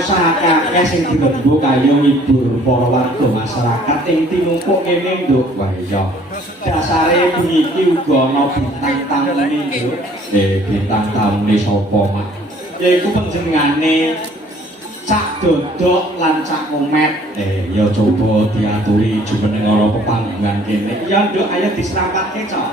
usaha akeh sing dilembu kaya ngibur para warga masyarakat ing tinumpuk kene nduk. Wah iya. Dasare bengi iki uga ana bintang tamune nduk. Bintang tamune sapa mak? Yaiku panjenengane Cak Dodok lan Cak Komet. Ya coba diaturi jumeneng ana pepanggungan kene. Ya nduk ayo diserampatke, Cok.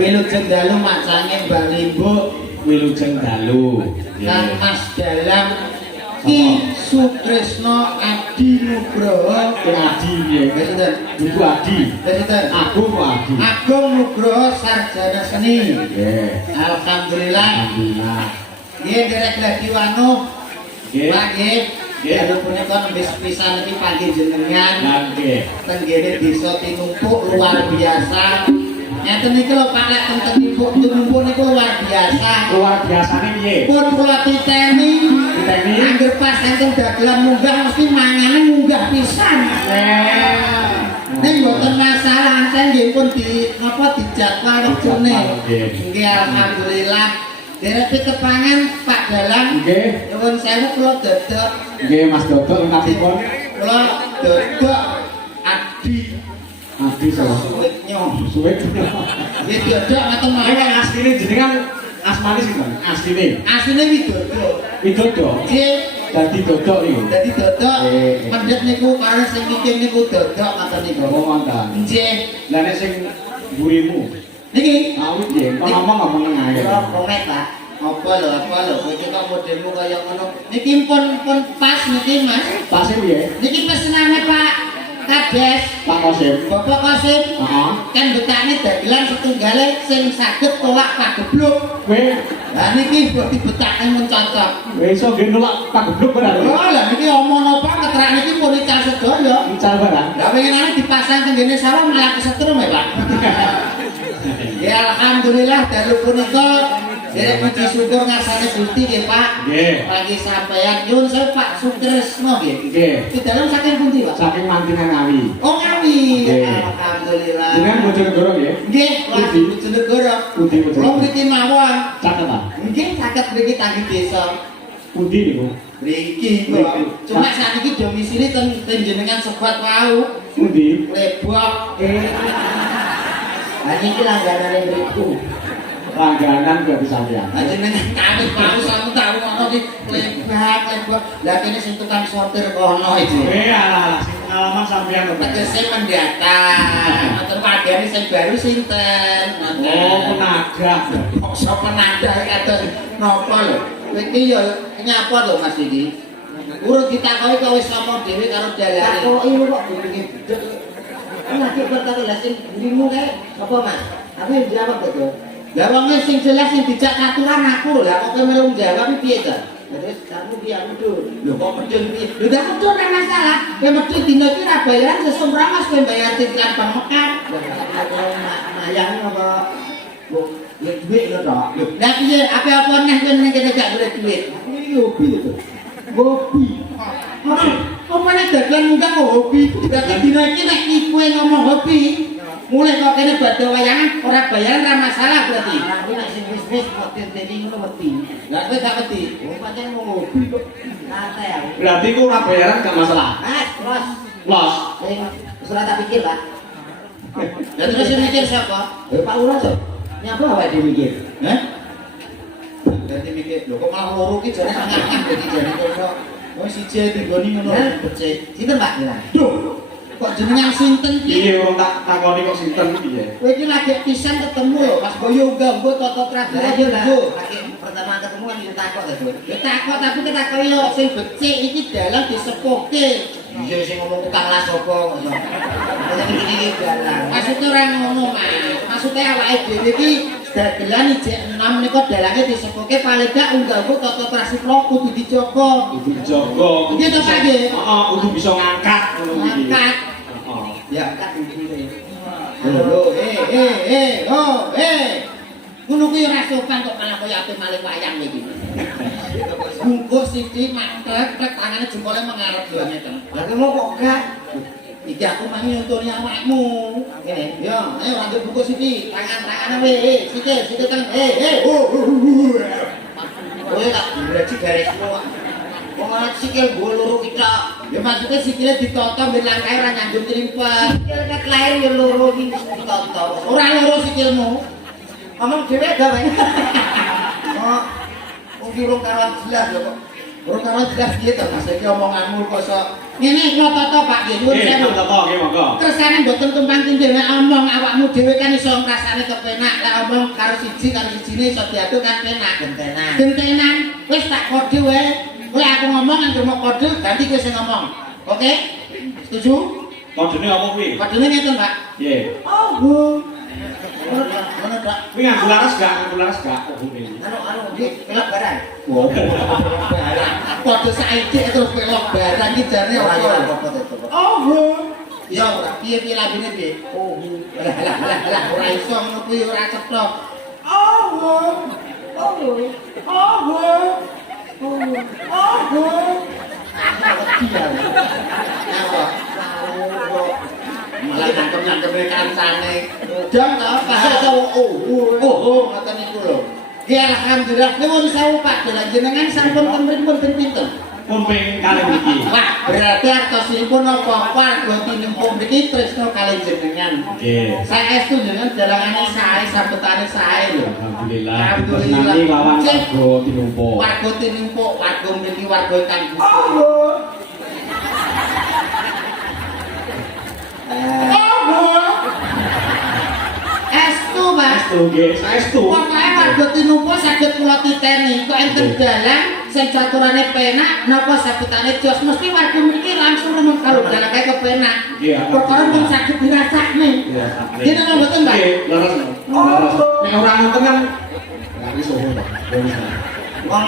Wilujeng dalu macane Mbak Limbo, Wilujeng dalu. Kang Mas Dalam Ki Sutrisno Adi Nugroho. Adi piye? Sinten? Ibu Adi. Sinten? Agung Adi. Agung Nugroho sarjana seni. Nggih. Alhamdulillah. Alhamdulillah. Nggih derek dadi wanuh. Nggih. Pak nggih. Dalu punika nembe sepisan iki panjenengan. Nggih. Ten kene desa tinumpuk luar biasa. Ngeten iki lho Pak lek ten tinumpuk niku luar biasa. Luar biasane piye? Pun kula titeni. Titeni. Angger pas enten dagelan munggah mesti mangane munggah pisan. Nek mboten masalah saya nggih pun di napa dijadwal wektune. Nggih alhamdulillah. Derek kepangan Pak Dalang. Nggih. Nyuwun sewu kula dodok. Nggih Mas Dodok menapipun? Kula dodok Adi. Adi salah. Suwitnyo. Suwit. Nggih dodok ngoten Iki mawon. asline jenengan asmane sinten? Asline. Asline Widodo. Widodo. Nggih. Dadi Dodok niku. Dadi dodok. Mendhet niku karo sing miking niku dodok ngoten niku. Oh mangga. Nggih. Lah nek sing mburimu Niki awit nggih, ngomong nengah ya. kula komet Pak. Apa lho kowe iki kok modelmu kaya ngono. Niki pun pas niki Mas. Pase piye? Niki pesenane Pak Kades Pak Kosim. Bapak Kosim Heeh. kan betane dagelan setunggale sing saged tolak pagebluk. Kowe Lah niki mbok dibetake mun cocok. iso nggih nolak Pak Gebluk berarti. Oh lah niki omong apa keterak niki pun ical sedaya. Bicara barang. Lah winginane dipasang tenggene sawah malah kesetrum ya, Pak. Ya alhamdulillah dalu punika derek puji syukur ngasane Gusti nggih, Pak. Nggih. Pagi sampeyan nyuwun sewu Pak Sutresno nggih. Nggih. Di dalam saking pundi, Pak? Saking mantingan Ngawi. Oh Ngawi. Nggih. Alhamdulillah. Jenengan Bojonegoro nggih? Nggih, Pundi? Bojonegoro. Pundi Kula Bojonegoro? mriki mawon. Caketan. Nggih saged mriki tanggi desa. Pundi niku? Mriki kok. Cuma sakniki domisili ten jenengan sebat wau. Pundi? Lebok. Lah niki langganane mriku. Langganan gak bisa lihat. Lah jenengan kawit wau samu tak ngono iki lebok. Lah kene sing tukang sortir kono iki. Alah, sing pengalaman sampean kok. Tegese mendata. Ngoten padane sing baru sinten? Oh, penaga. Kok sok penadah kados napa lho? Iki ya nyapa lho Mas iki. Urung ditakoki kok wis sapa dhewe karo dalane. Takoki kok jenenge budek. Lagi berkata lah sing burimu kae apa Mas? Aku yang jawab betul. Lah wong sing jelas sing dijak aturan aku lho. Lah kok melu jawab piye to? Terus kamu dia medun. Lho kok medun piye? Lho dak medun ora masalah. Ya medun dina iki ora bayaran sesumrang Mas kowe bayar tiklan Bang Mekar. Mayang apa? Bu, ya duit lho tok. Lah piye apa-apa neh kowe ning kene gak boleh duit. Aku iki hobi lho. Hobi. Apa nek dagelan munggah kok hobi? Berarti dina iki nek kowe ngomong hobi, mulai kok kene badhe wayangan ora bayaran ora masalah berarti. Aku nek sing wis kok dadi ngono wedi. Lah kowe gak wedi. Wong pancen mau hobi kok. Santai aku. Berarti ku ora bayaran gak masalah. Terus Los. sing surat tak pikir, Pak. Lah terus sing mikir siapa? Pak Lurah to. Nyapa awake dhewe mikir? Hah? Berarti mikir, lho kok malah loro ki jane ngangkat dadi jane kok. Oh siji digoni ngono becik. Sinten Pak? Duh. Kok jenengan sinten ki? Iya, orang tak takoni kok sinten piye. Kowe iki lagi pisan ketemu lho, Mas Boyo ganggo tata krama yo lho. Pertama ketemu kan ditakok to, Bro. Ya takok tapi ketakoki yo sing becik iki dalang disepuhke. Iya sing ngomong tukang las apa ngono. Iki dalang. Maksudnya ora ngono, Mas. Maksudnya awake dhewe iki dagelan ijek 6 nika dalange disepuhke paling gak unggahku tata krama kudu dijaga. Kudu dijaga. Iya to, Pak nggih? Heeh, kudu bisa ngangkat ngono iki. Ngangkat. Heeh. Ya angkat dulu. Ngono kuwi ora sopan kok malah koyo ate maling wayang iki. Bungkus sithik mantek tek tangane jempole mengarep yo ngeten. Lah kok gak? Iki aku mah nyontoni awakmu. Ngene, yo, ayo ambil bungkus sithik, tangan-tangane we, sikil kan. Kowe tak berarti garismu. Wong ana sikil go loro kita. Ya maksudnya sikile ditata ben langkae ora nyandung trimpet. Sikil nek lair ya loro iki ditata. Ora loro sikilmu. Ngomong dhewe gawe. Oh. Wong ki urung karuan jelas lho kok. Urung karuan jelas piye to Mas iki omonganmu kok sok. Ngene kula tata Pak nggih nyuwun sewu. Tata nggih monggo. Kersane mboten tumpang tindih nek omong awakmu dhewe kan iso ngrasane kepenak. Lek omong karo sijine iso diaduk kan penak. Gentenan. Wis tak kode wae. Kowe aku ngomong nang mau kode ganti kowe sing ngomong. Oke? Setuju? Kodene apa kuwi? Kodene ngeten, Pak. Nggih. Oh, Bu. Mana, Pak? Kuwi nganggo laras gak kodene. Anu iki pelok barang. Kode saiki terus pelok barang iki jane apa? Oh, Bu. Ya ora piye-piye lagine piye? Oh, Bu. Lah ora iso ngono kuwi ora ceplok. Oh, Bu. Oh, Bu. Oh, Bu. Oh, Bu. Malah nangkem-nangkem kancane. Dong to, bahasa ngoten niku lho. Nggih alhamdulillah nuwun sewu Pak dalan jenengan sampun pun pinten. Pun ping kalih iki. Wah, berarti artosipun apa warga tinempung mriki tresno kalih jenengan. Nggih. Saestu jenengan dalangane sae sambetane sae lho. Alhamdulillah. Terus nanti lawan warga tinumpuk. Warga tinumpuk, warga mriki warga kang gusto. Estu, Mas. Saestu nggih, saestu. Wong lae saged tinumpu saged kula titeni kok enten dalan sing caturane penak napa sabetane jos mesti warga mriki langsung remen kalau dalan kae kepenak. Perkara pun saged dirasakne. Nggih napa mboten, Mbak? Leres. Nek ora ngoten kan nggak iso. Wong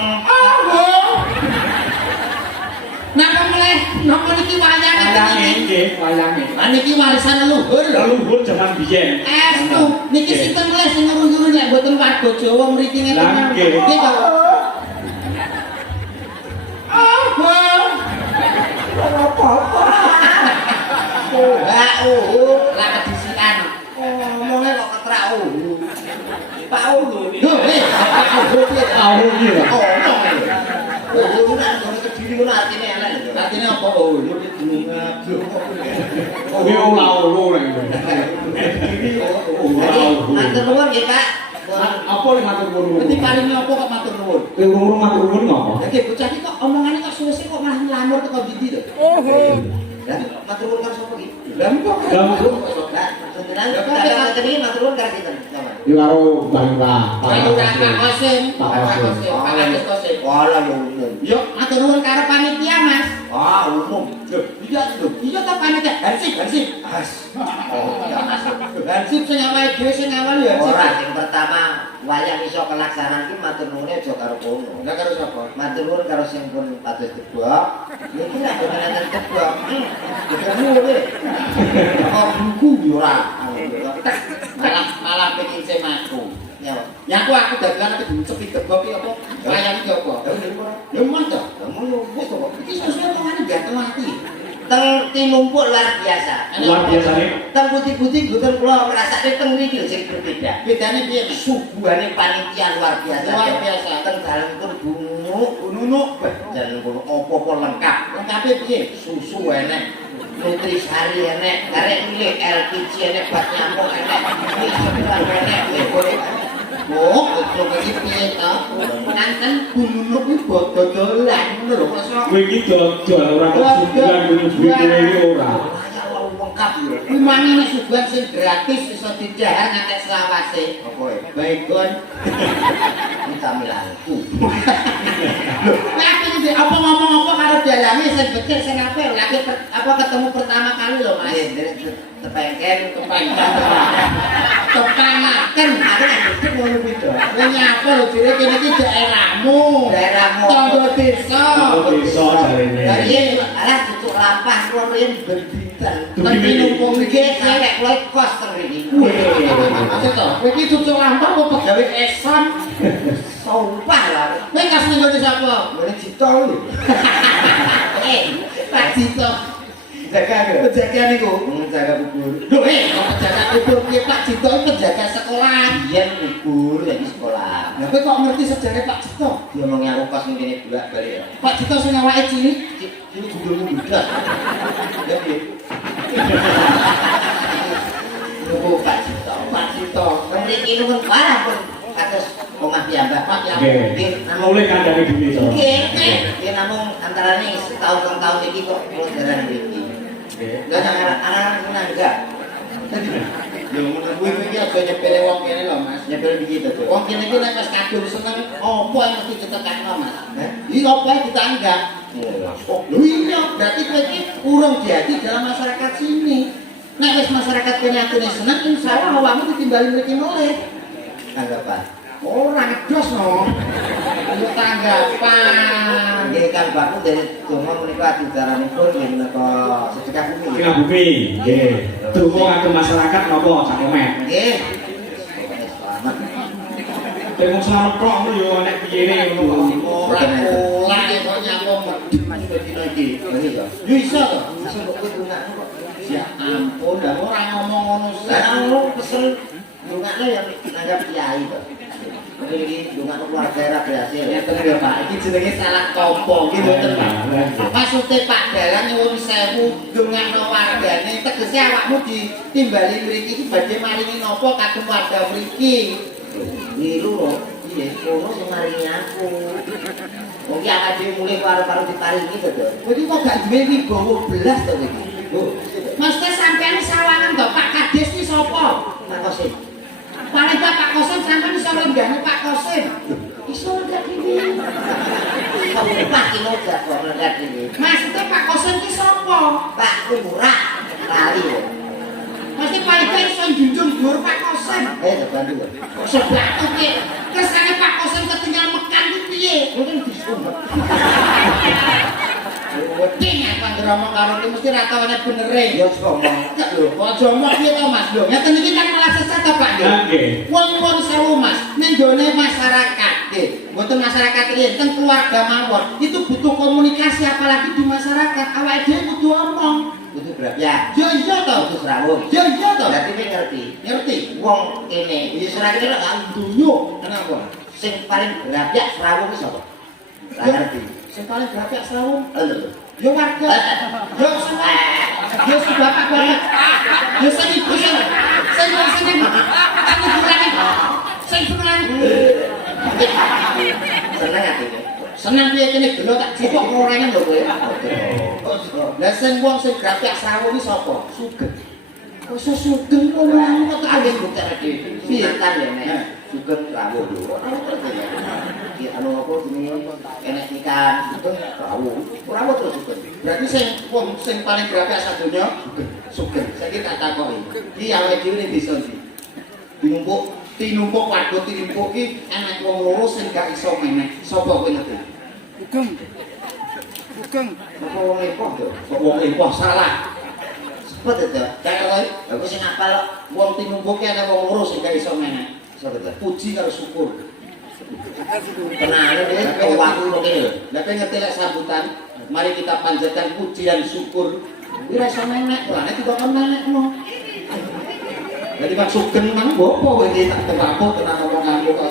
napa mulai napa niki wayange Nggih, wayange. niki warisan leluhur lho. Leluhur jaman biyen. Estu niki sinten mulai sing nguru-nguru nek mboten warga Jawa mriki ngeten. Lah, nggih. Nggih kok. Lah kedisikan. Ngomongnya kok ketrak Pak lho. Lho, Tahu iki lho. Itu kan kediri ngono artine elek lho. Artine apa? Oh, lho dunungap. Kuwi ora olo rek. Matur nuwun nggih, Pak. Apa ning matur nuwun? Berarti paringi apa kok matur nuwun? Kowe ngomong matur nuwun ngopo? Lagi bocah iki kok omongane kok suwe-suwe kok malah nglamur teko ndi to? Ya, matur nuwun karo sapa iki? Lah kok. Lah, sentenan kok matur nuwun karo sinten? Yo karo Bang Lurah. Pak Kosim. Pak Kosim. Pak Agus Kosim. Wala yo umum. Yo matur nuwun karo panitia, Mas. Ah, umum. Iya ta panitia. Hansip. As. Oh, ya Mas. Hansip sing awake dhewe sing awal ya. Ora, sing pertama wayang iso kelaksanan ki matur nuwune aja karo kono. Lah karo sapa? Matur nuwun karo sing pun pados tebak. Niki lak beneran tebak. Ketemu kowe. Kok buku yo ora. Malah pengen semaku. Ya, aku dagelan kudu cepi tebak ki apa? Wayang ki apa? Ya mantap. Ngono wis kok. Iki sesuk omongane ganteng ati. Teng tinumpuk luar biasa. Luar biasa nih. Teng putih-putih mboten kula ngrasakne teng mriki lho sing berbeda. Bedane piye? Suguhane panitia luar biasa. Luar biasa. Teng dalan pun bunuk, dan kono apa-apa lengkap. Lengkape piye? Susu enek, nutrisari enek, arek milih LPG enek, buat nyambung enek, enek, oh, betul iki piye ta? Nanten bunuk iki dodolan ngono lho kok sok. Kowe iki dol ora kok subuhan kudu duwe kowe iki ora. Lengkap lho. Kuwi mangane suguhan sing gratis iso didahar ngantek selawase. Apa e? Baygon. Minta milangku. Lho, aku iki apa ngomong apa karo dalane sing becik sing apik lagi apa ketemu pertama kali lho Mas. Tepengken. Tepanaken aku nek becik ngono kuwi to. Kowe nyapa lho jere kene iki daerahmu. Tangga desa. Tangga desa jarene. Lah iya alah cucuk lampah kula riyen berbintan. Tapi numpung iki nek kula kos teng mriki. Maksud to, kowe iki cucuk lampah kok pegawe eson. Sumpah lah. Kowe kas ning ngene sapa? Ngene Cito lho. Pak Cito. Penjaga niku, penjaga kubur. Lho penjaga kubur piye Pak Cito iki penjaga sekolah. Yen kubur ya di sekolah. Lah kowe kok ngerti sejarah Pak Cito? Dia omongi aku pas ning kene bolak-balik ya. Pak Cito sing awake cilik, ini judulmu budak. Ya piye? Lho Pak Cito. Mriki nuwun parah pun kados omah piyambak Pak ya. Nggih. Mulai kandhane dhewe to. Nggih. Ya namung antarane setahun rong tahun iki kok kula jalan mriki. Lah anak-anak nangga. Yo ngono kuwi iki aja nyepele wong kene lho Mas. Nyepele iki to. Wong kene iki nek wis kadung seneng apa yang mesti ditekakno Mas. Iki apa yang ditanggap? Lho iya, berarti kowe iki urung diadi dalam masyarakat sini. Nek wis masyarakat kene atine seneng insyaallah awakmu ditimbali mriki mulih. Tanggapan. Ora ngedos no. Ayo tanggapan. Nggih Kang Baku dari donga menika adidaranipun nggih menika sedekah bumi. Sedekah bumi. Nggih. Donga kangge masyarakat napa sakemet. Nggih. Temu selamat kok yo nek piyene ngono kok. Ora pola kok nyambung dina iki. Yo iso to. Iso kok dongakno kok. Ya ampun, ora ngomong ngono sih. Lah ngono pesen dongakno yang nanggap kiai to. Iki dongakno keluarga ra berhasil. Ngeten ya Pak, iki jenenge salah tampa iki mboten Pak. Maksude Pak Dalan nyuwun sewu dongakno wargane tegese awakmu ditimbali mriki iki badhe maringi napa kagem warga mriki. Niru lho, piye kono sing maringi aku. Wong iki awake dhewe mulih karo diparingi to. Kowe iki kok gak duwe wibawa belas to kowe iki. Mas sampeyan sawangan to Pak Kades iki sapa? Pak Kosim. Paling Pak Kosim sampean iso lenggahne Pak Kosim. Iso lenggah dhewe. Kamu pasti logat kok logat ini. Maksudnya Pak Kosim ki sapa? Pak Lurah kali ya. Mesti paling gak iso junjung dhuwur Pak Kosim. Bantu. Sebelah ki kersane Pak Kosim ketinggal mekan ki piye? Mungkin disumet. Wedeng apa ngomong karo ki mesti ra tawane benere. Ya ngomong. Lho, kok jomblo piye to Mas? Lho, ngeten iki kan malah sesat to Pak nggih. Nggih. Wong-wong sewu Mas, ning gone masyarakat nggih. Mboten masyarakat riyen teng keluarga mawon, itu butuh komunikasi apalagi di masyarakat. Awake dhewe kudu omong. Kudu berapa? Yo iya to. Kudu serawung. Yo iya to. Berarti kowe ngerti. Ngerti? Wong kene, iki surat iki lho gak Dunyo. Kenapa? sing paling berapa serawung iki sapa? Ra ngerti. Sing paling berapik sewu. Lho. Yo warga. Yo semua. Yo si bapak-bapak. Yo sing ibu sing aku kurang. Sing kurang. Seneng atine. Seneng piye kene gelo tak cipok ngorangan lho kowe. Lah sing wong sing grapik sewu ki sapa? Sugeng. Kok iso sugeng ora kok Angin bukan ada sunatan ya nek sugeng rawuh lho. Ora ngerti ya. Ki anu apa jenenge enek ikan sugeng rawuh. Ora mau terus sugeng. berarti wong sing paling grapik sadonya sugeng. Saiki tak takoki. Ki awake dhewe ning desa iki. Tinumpuk wadon tinumpuk ki enek wong loro sing gak iso meneh. Sapa kowe ngerti? Sugeng. Apa wong epoh to? Kok wong impah salah. Sepet itu. Kayak kowe Aku sing apal wong tinumpuk ki enek wong loro sing gak iso meneh. sapa to? Puji karo syukur. Tenane dhewe waktu kene lho. Lah kowe ngerti lek sambutan, mari kita panjatkan puji dan syukur. Kuwi ra iso menek, lha nek kok menekno. Jadi Pak Sugeng nang bopo kowe iki tak tepapuk tenan ngomong nganggo kok.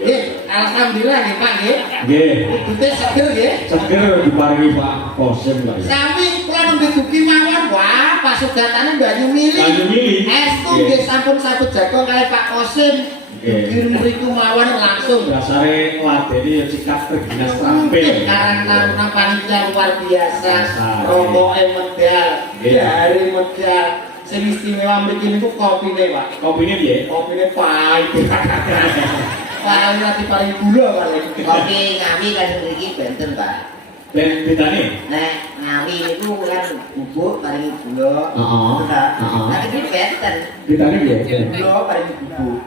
Nggih, alhamdulillah nggih Pak nggih. Nggih. Dite seger nggih. Seger diparingi Pak Kosim kok ya. Sami kula nembe dugi mawon, wah pasugatane Banyu Mili. Banyu Mili. Estu nggih sampun sabut jago kali Pak Kosim. Nggih. Kirim mriku mawon langsung. Dasare ngladeni ya sikap terginas terampil. Karena panitia luar biasa, Biasa. rombonge medal, Iya. dari medal. Sing istimewa mriki niku kopine, Pak. Kopine piye? Kopine pahit. Paling nanti paling gula paling. Kopi ngami kan mriki benten, Pak. Ben bedane? Nek ngawi niku kan bubuk paling gula. Heeh. Heeh. Tapi iki benten. Bedane piye? Gula paling bubuk.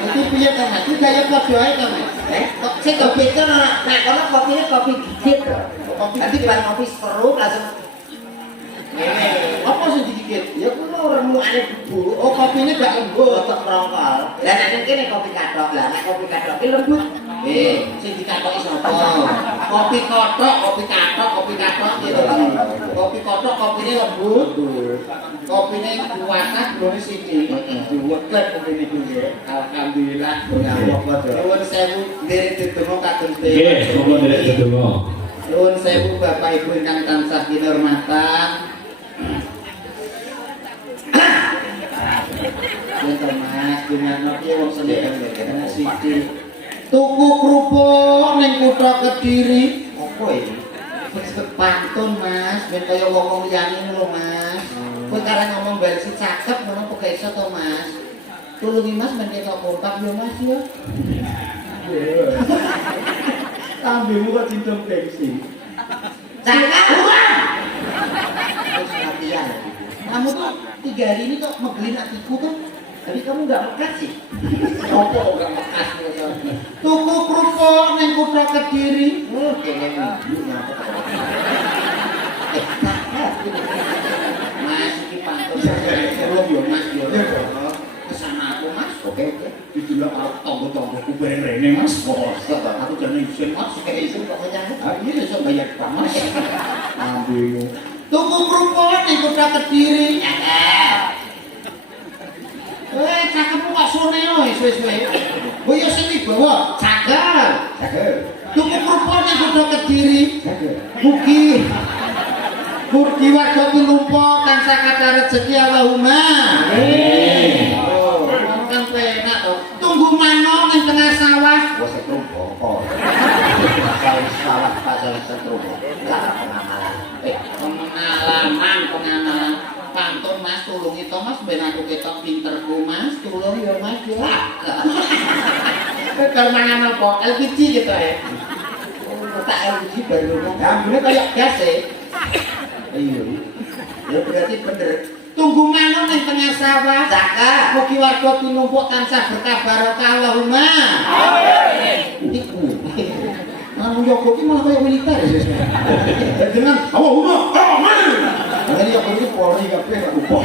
Iki piye to, Mas? Iki kaya padha ae to, Mas. Kok sing kopi itu nek kono kopine kopi gigit to. Nanti pas ngopi seru langsung Apa sing digigit? ya kuwi remukane bubuk. Oh, kopine gak lembut. Otak rongkol. Lah nek kene kopi kathok. Lah nek kopi kathok ki lembut. Sing dikatoki sapa? Kopi kothok, kopi kathok gitu. Kopi kothok kopine lembut. Kopine kuatah glone sithik. Diweket kopine ku nggih. Alhamdulillah. Nuwun sewu nderek dedonga kagem Nggih, monggo nderek sedonga. Nuwun sewu Bapak Ibu ingkang tansah kinurmatan. Betul Mas, gimana piye wong sendiri kena sithik. Tuku kerupuk ning kutha Kediri. Apa iki? Wis pantun Mas, ben kaya wong liyane lho Mas. Kowe karek ngomong bensin cakep ngono kok gak iso to Mas. Tulungi Mas ben ketok kompak yo Mas yo. Ambilmu kok cintum bensin. Cakap. Terus latihan. Kamu tuh 3 hari ini kok megelin hatiku kan? Tapi kamu enggak mekat sih. Apa kok gak mekas? Tuku kerupuk ning kutha Kediri. Kene minggu nyapa. Mas iki pantun belum yo Mas yo. Kesana aku Mas. Oke. Didelok karo tangga-tanggaku bareng rene Mas. Aku jane isin Mas kayak isin kok nyambut. Ah iya iso bayar Mas. Ambil. Tuku kerupuk ning kutha Kediri. Cakepmu kok sone wae suwe-suwe. Kowe yo sing wibawa, cakep. Tuku kerupuk ning kutha Kediri. Mugi warga tinumpuk tansah kathah rezeki Allahumma. Amin. Oh, kan penak to. Tunggu mano ning tengah sawah. Wes setrumpuk kok. Kalau salah pasal setrumpuk. Enggak ada pengamalan. Pengalaman. pantun Mas, tulungi to Mas ben aku ketok pinterku Mas, tulung ya Mas ya. Kalau mangan apa? LPG gitu ya. Oh, tak LPG baru ngomongnya kayak gas ya. Iya. Ya berarti bener. Tunggu mana ning tengah sawah. Saka. Mugi warga tinumpuk tansah berkah barokah Allahumma. Amin. Iku. Anu Yoko ki malah kayak militer ya. Dengan Allahumma amin. Ini Yoko ki Polri kabeh gak lupa.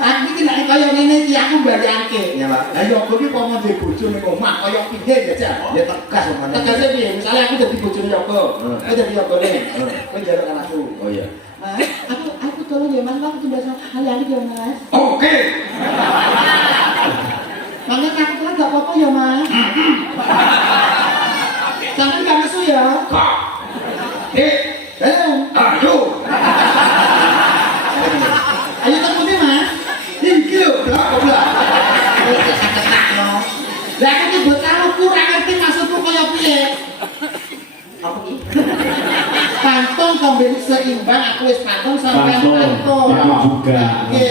Aku iki nek kaya ngene iki aku bayangke. Iya, Pak. Lah Yoko ki kok mau bojo ning omah kaya piye ya, Cak? Ya tegas omane. Tegese piye? Misale aku dadi bojone Yoko. Kowe dadi Yokone. Kowe njaluk anakku. Oh iya. Mas, aku tolong ya Mas, aku tidak sama kalian ya Mas. Oke. Makanya aku kan gak apa-apa ya Mas. Sampai gak mesu ya. Ayo. Ayo temune Mas. Iki lho, blak. Lah aku ki bocah kurang ngerti maksudku kaya piye. Apa ki? Pantun kambing seimbang aku wis pantun sampean pantun. Aku juga. Oke,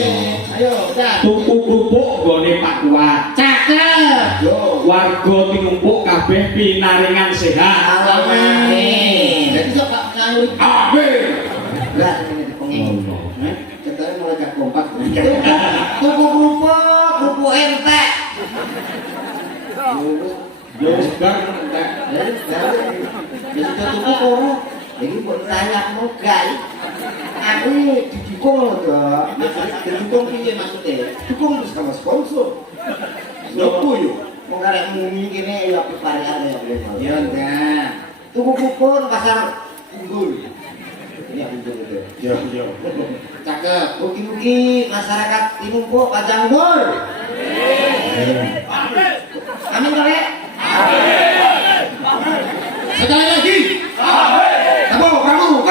ayo udah. Tuku kerupuk gone Pak Kuat. Cakep. Yo. Warga tinumpuk kabeh pinaringan sehat. Amin. Jadi kok Pak Kawin. Amin. Lah ini dipengen. Kita mulai gak kompak. Tuku kerupuk entek. Ya wis bang entek. Jadi tuku ora. Iki buat saya mau guys. Aku didukung loh, didukung piye maksudnya? Dukung terus sama sponsor. Lopo yo. Mau karek mumi kene ya parian ya boleh. Ya enggak. Tuku kupon pasar unggul. Ini aku itu. Ya. Cakep. Mugi-mugi masyarakat tinumpuk panjang umur. Amin Rek. Sekali lagi. Kamu.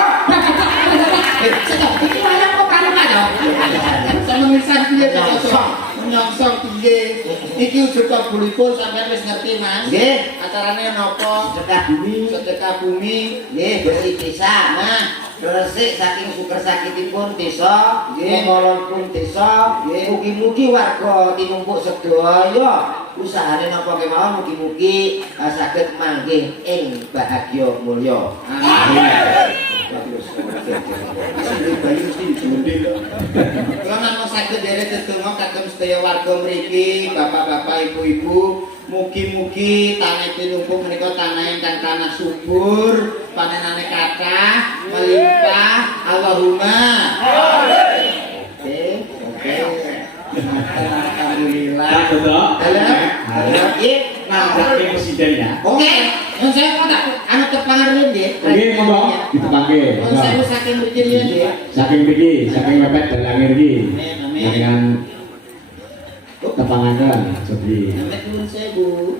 Sedap. Iki wayang kok karo aja. Sama misan piye cocok. Menyongsong piye. Iki juga bulipun sampean wis ngerti Mas. Nggih. Acarane napa? Sedekah bumi. Bumi. Nggih, beri desa. Nah, Resik saking syukur sakitipun desa, ngolonipun desa, mugi-mugi warga tinumpuk sedaya usahane napa kemawon mugi-mugi saged manggih ing bahagia mulya. Amin. Kula namung saged dherek tetunggal kagem sedaya warga mriki, bapak-bapak, ibu-ibu, mugi-mugi tanah tinumpuk menika tanah ingkang tanah subur, panenane kathah, melimpah. Allahumma. Oke. Alhamdulillah. Tak betul. Halo. Nanti presiden ya. Oke, yang saya kok tak anu tepangarin nggih. Oke, monggo ditepake. Saya saking mriki riyen nggih. Saking mriki, saking mepet dalangir iki. Amin. Dengan tepangaken jadi Sampai turun sewu.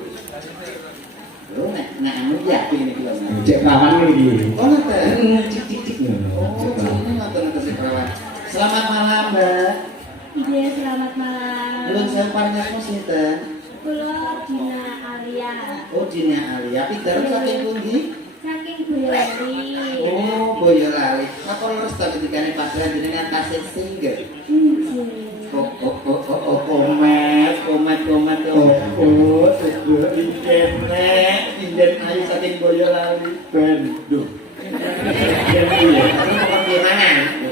Lho nek anu ya ini kula. cek perawan iki. Oh ngoten. Cik. Oh, ini ngoten kasih perawat. Selamat malam, Mbak. Iya, selamat malam. Belum saya panjenengan sinten? Kula Dina Alia. Oh, Dina Alia. Pidharan saking pundi? Saking Boyolali. Oh, Boyolali. Maka leres ta ketikane pasaran jenengan tasih singgah. Komat. Inden ayu saking Boyolali. Bandung.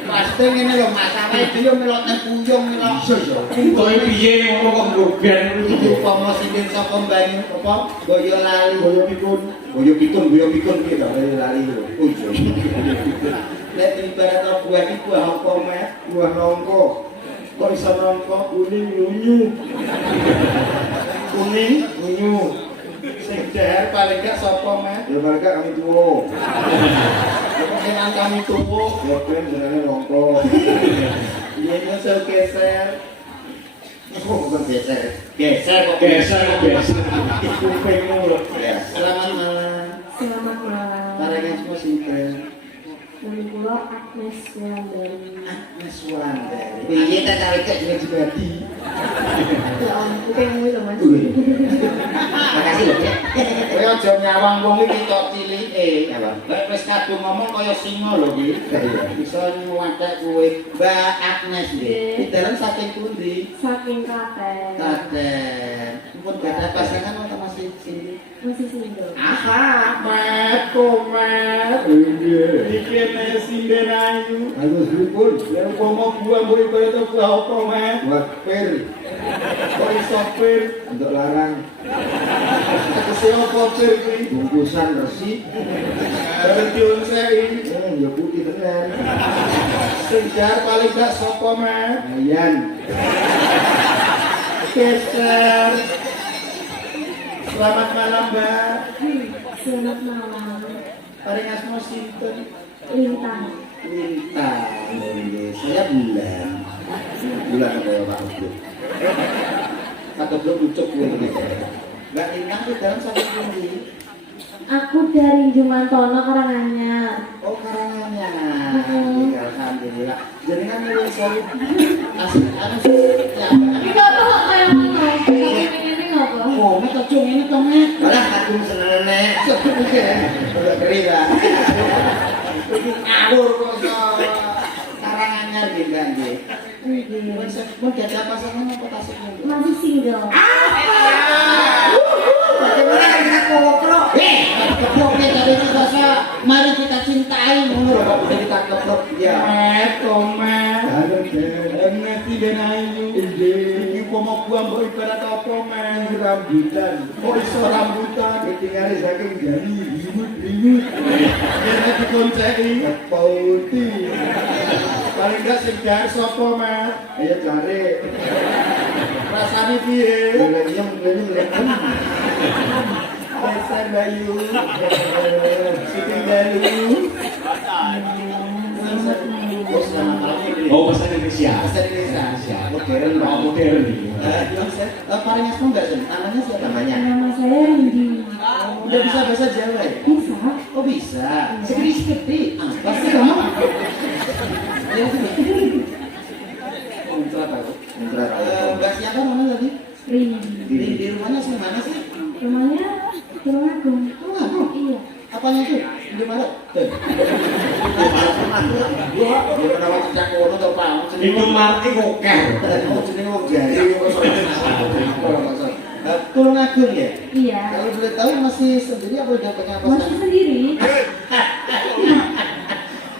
Pasti ngene lho masalah iki yo melok nang puyung melok. Kowe piye ngono kok nggogen Iki upama sinden saka Banyu apa Boyolali. Boyo pikun piye ta Boyolali lho. Nek ibarat buah iki buah apa Mas? Buah nongko. Kok iso nongko kuning unyu. Sing dahar paling gak sapa Mas? Ya mereka kami tuwo. Kok enak kami tuwo. Ya ben jenenge nongko. Iya nyesel geser. Oh, bukan geser. Geser kok geser. kupingmu lho. Selamat malam. Selamat malam. Parengan semua sinten. Nama kula Agnes Wulandari. Agnes Wulandari. Piye ta cari kek jeneng jebadi. Ya ampun, pengen lho Mas. Makasih lho, Cek. Kowe aja nyawang wong iki tok cilike. Apa? Lek wis kadung ngomong kaya singa lho iki. Bisa nyuwatek kowe. Mbak Agnes nggih. Pindahan saking pundi? Saking Klaten. Klaten. Mumpun gadah pasangan atau masih sini? Masih single. Aha, mat komat. Iki nek sinden ayu. Halo, Sripun. Lek umpama gua mbok ibarat buah apa, Mat? Buat pir Kok iso pir? untuk larang Tegese apa pir kuwi? bungkusan resi. Bareng dionseki. Ya putih tenan. Sing jar paling gak sapa, Mat? Ayan. Geser. Selamat malam, Mbak. Selamat malam. Paring asma sinten? Lintang. Lintang. Saya bulan. Bulan apa ya Pak Ubud? Kata belum ucap gue ini. Mbak Lintang itu dalam satu pundi. Aku dari Jumantono Karanganyar. Oh, karangannya. Hmm. Alhamdulillah. Jadi kan milih saya asli anu ya. Ini apa kok kayak ngono? Sampai ini apa? Oh, mek kecung ini to, Mek. Malah kadung senene. Oke. Udah kering lah. Iki ngawur kok iso karangannya nggih kan nggih. Mun dadi pasangan apa tasik niku? Masih single. Bagaimana kita koprok? Keproknya dari kita mari kita cintai ngono kok bisa kita keprok ya. Tomat. Halo, Jen. Enak tidak ayu. Iki pomo gua mbok ibarat apa men Rambutan. kok iso rambutan. Ketinggalan saking jari ribut-ribut. Yen dikonceki Pauti. paling gak sing dar sapa men. Ayo cari. Rasane piye? Lenyem. Besar Bayu. Sing dalu. Oh, selamat malam. Oh, bahasa Indonesia. Bahasa Indonesia. Modern, Pak. Oh, modern nih. Paling asma enggak sih? Namanya siapa? Namanya. Nama saya Rindi. Udah bisa bahasa Jawa ya? Bisa? Oh bisa. Sekali-sekali. Pasti kamu. Ya sih. Muncrat aku. Muncrat. Mbak siapa mana tadi? Rindi. Di rumahnya sih mana sih? Rumahnya Tulungagung. Rumah aku. Iya. Apanya tuh? Di mana? Tuh. Gua dia pernah cek kono to, Pak. Itu marti koker. Oh, jenenge wong jari. Tulungagung ya? Iya. Kalau boleh tahu masih sendiri apa udah punya pasangan? Masih sendiri.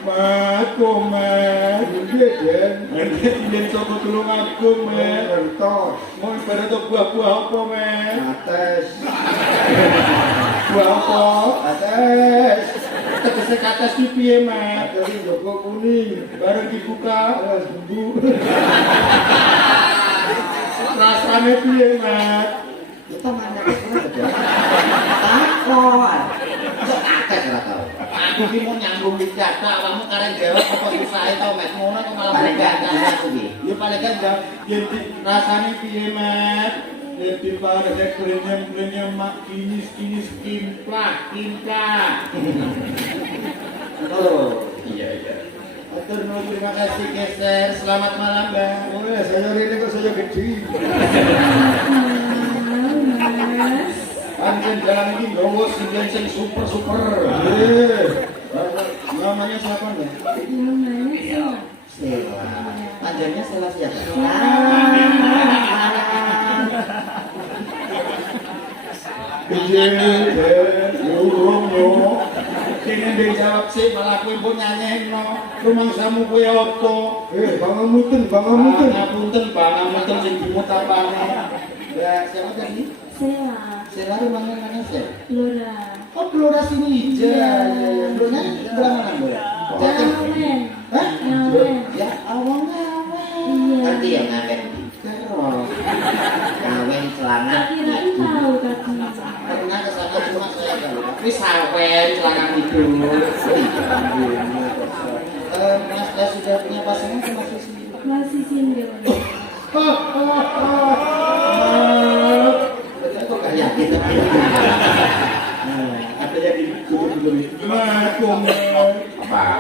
Mat, komat, Den. Den soko Tulungagung, men. Kertos. Mau ibarat buah-buah apa, men? Ates. Buah apa? Ates. Tegese kates ki piye, Mat? Ates ini joko kuning. Bareng dibuka, Alas bumbu. rasane piye, Mat? Kita mana kita ada. Takon. Kok ates ora tau. Aku ki mau nyambung di data, kamu kareng jawab apa susah to, Mat? Ngono kok malah Paling gak berganda. bisa aku ki. Ya paling kan jawab, yen rasane piye, Mat? Yen dipare krenyem-krenyem mak kinis-kinis kimplah. Oh. Iya. Atur nuhun, terima kasih geser. Selamat malam, Mbak. Oh ya, saya ini kok saya gede. Mas. Pancen jalan ini gowo sing super. Namanya siapa, Mbak? Namanya Sela. Sela. Panjangnya Sela siapa? Urung yo. Kene ndek jawab sih malah kowe mbok nyanyekno. Rumangsamu kowe apa? Bangamuten. Pangapunten sing dimut apane. Ya, siapa tadi? Sela. Sela rumahnya mana sih? Lora. Oh, Gelora sini aja. Gelora mana, Mbak? Ngawen. Hah? Ngawen. Ya, awalnya. Iya. Ngerti ya ngawen? Terus. Ngawen celana. Kirain tahu katanya. Pernah ke sana cuma saya tahu. Tapi sawen celana itu. Mas Bas sudah punya pasangan atau masih sendiri? Masih single. Berarti kok gak yakin tapi. Ada yang ditutup dulu. Pak.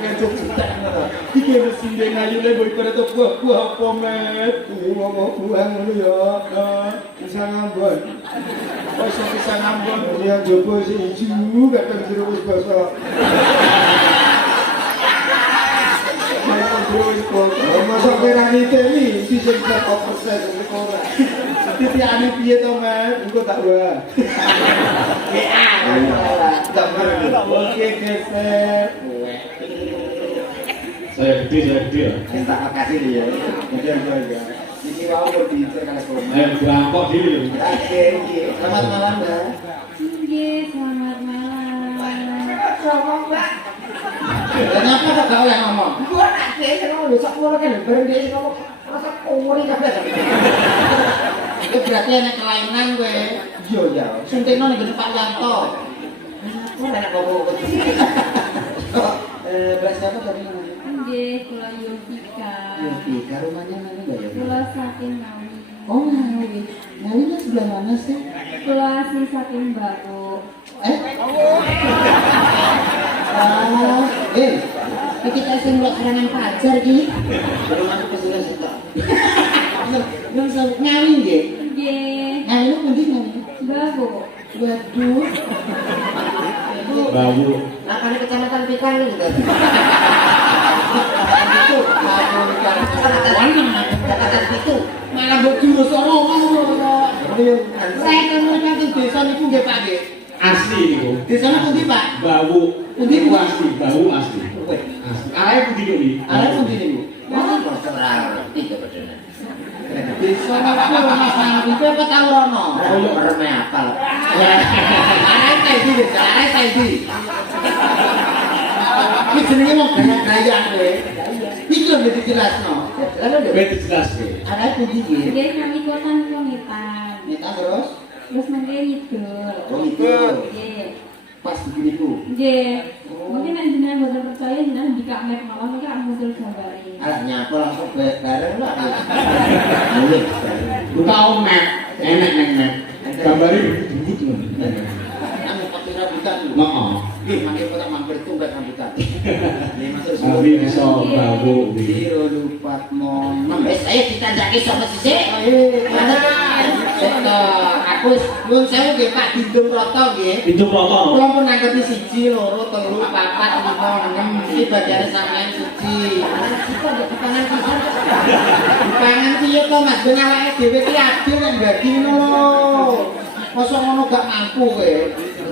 Ngajak cetak ngono. Iki mesin dhewe ngayune mbok ibarat buah-buah apa met. Ngomong buang ngono ya. Bisa ngambon. Oh, iso bisa ngambon. Yang jopo sing ijo kadang jero wis basa. Terus kok masa kerani temi bisa kok proses ora. Titiane piye to, Met? Engko tak wae. Gambar oke geser. Saya gede. Minta makasih dia. Jangan. Iki wae kok dicek kali kok. Berangkok dulu. Oke, selamat malam, Mbak. Nggih, selamat malam. Ngomong, Mbak. Kenapa kok gak oleh ngomong? Gua nak dhewe ngono sak ngono kan bareng dhewe ngomong rasa kori kabeh. Itu berarti ana kelainan kowe. Iya ya. Suntikno ning gone Pak Yanto. Kok enak kok. Beras apa tadi namanya? Nggih, kula Yovika. Yovika, rumahnya mana Mbak ya? Kula saking Ngawi. Oh, Ngawi. Ngawinya sebelah mana sih? Kula asli saking Baru. Iki tak sing lek arangan pajar iki. Rumahnya pesulas itu. Ngawi nggih. Nggih, Ngawi lu pundi Ngawi? Baru. Waduh. Bau. Nakane kecamatan Pikang gitu. Itu, kecamatan itu. Malah mbok jurus ngono. Saya kenal nanti desa niku nggih Pak nggih. Asli niku. Desane pundi Pak? Bau. Pundi Niku asli, bau asli. Asli. Arek pundi kok iki? Arek pundi niku? Wah, terang. Itu betul. Desa niku Mas Nabi apa tau rono? Oh, mereme apal. Arek tadi desa, arek tadi. Iki jenenge wong gaya-gayaan kowe. Iki lho mesti jelasno. Betul jelas kowe. Arek pundi nggih? Nggih, kami kota Ngitan. Kita terus Terus mangke ngidul. Oh, itu. Nggih. Pas begini tuh. Nggih. Mungkin nek jenengan boten percaya jenengan buka map mawon iki aku muncul gambare. Alah nyapa langsung bareng lah. Mulai. Buka map, enak neng map. Gambare begitu. anu pakai rambutan lho. Heeh. Nggih, mangke kota mampir tumbas rambutan. Ini masuk Tapi bisa bau. Zero lupat mon. Saya ditandake sama sisik. Mana? Aku nyuwun sewu nggih Pak Dindung Roto nggih. Itu foto. Kula pun nanggepi 1, 2, 3, 4, 5, 6. Iki bagiane sampean 1. Dipangan piye to Mas? Ben awake dhewe ki adil nek bagi ngono lho. Mosok ngono gak mampu kowe.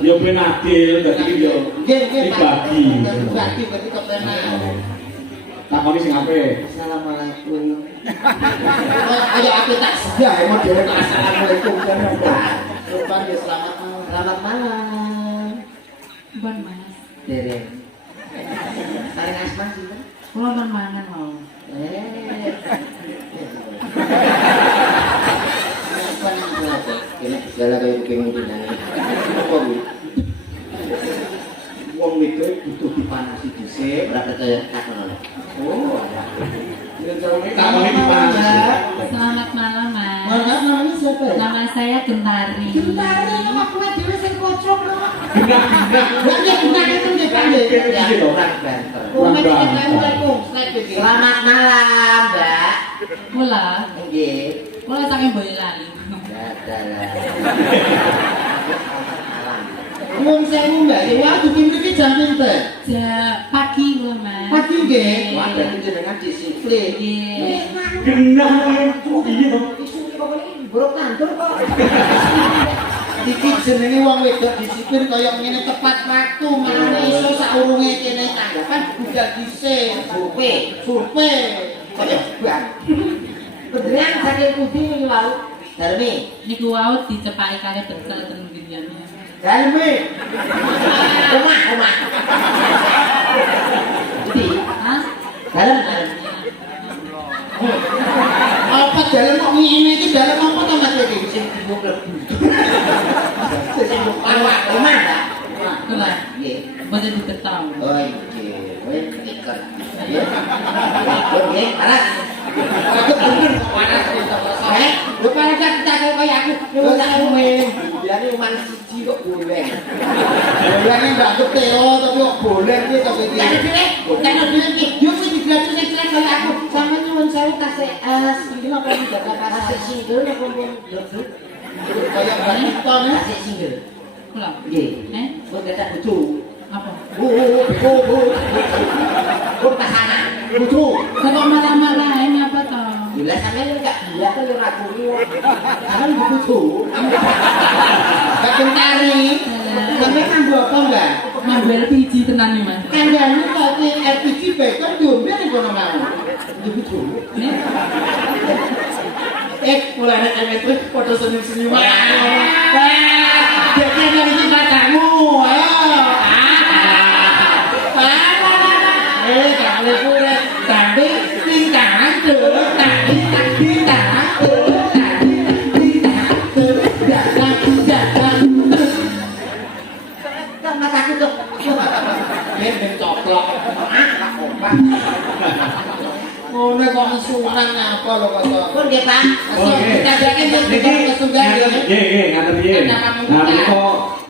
Yo ben adil dadi yo. Nggih, nggih Pak. Dibagi. Dibagi berarti kepenak. Takoni sing apik. Assalamualaikum. Ayo aku tak sedia model assalamualaikum kan apa. Rupane ya selamat malam. Selamat malam. Bon Mas. Dereng. Saling asman sih. Kula pun mangan mau. Ini segala kayak begini dinanya. Apa bu? Wong itu butuh dipanasi dhisik, ora percaya takon. Oh. Takoni dipanasi. Selamat malam Mas. Maaf namanya siapa ya? Nama saya Gentari. Gentari nama aku dhewe sing kocok lho. Genah. Lah ya benar itu nggih Pak nggih. Ya, orang banter. Assalamualaikum. Selamat malam, Mbak. Kula, Nggih. kula saking Boyolali. Dadah. Nyuwun sewu Mbak, waktu mriki jam pinten? Pagi kula Mas. Pagi nggih. Wah, berarti jenengan disiplin. Nggih. Genah itu iya to. Isu iki buruk kantor kok. Iki jenenge wong wedok disiplin kaya ngene tepat waktu, mane iso saurunge kene tanggapan budal dhisik. Survei. Kaya bang. Beneran saking pundi iki wau? Darmi. Niku wau dicepaki kali bekel ten ngene. Darmi. Omah. Jadi, Hah? dalam Apa dalan kok ngene iki dalan apa to Mas iki? sing dibuk lebu. Sing dibuk awak omah ta? Kula, Nggih. boten diketahu. Oh iya, kowe iker. Ya. Oke, alas. Aku bener kok waras itu. Lho para tak kaya aku. Yo sak kowe. Biane uman siji kok goleng. Bolehnya nggak keteo tapi kok boleh dia tapi Karena dia yo sih digratis kayak aku. Sama nyuwun sewu tasik single apa tidak tasik single apa pun double. kayak badminton ya. Tasik single. Lah. Nggih. Kok dadak bojo. Apa? Kok pasangan. Lucu. Kok marah-marahin apa toh? Gila sampeyan enggak gila kan yo rakuni. Kan bojo. Kadang tari. Sampai nganggo apa enggak? Mambu LPG tenan nih mas. Kandangnya kok di LPG bacon diombe ning kono mau. Lucu. Nih. Mulai ada MS foto senyum-senyuman. Jadi dari pacarmu. Kalau pura tapi tingkah mataku tuh. ben coplok. Oh, nek kok nesunan apa lho kok. Pun nggih, Pak. Kita jaga Niki, kesugan. nggih, ngaten piye. Nah, menika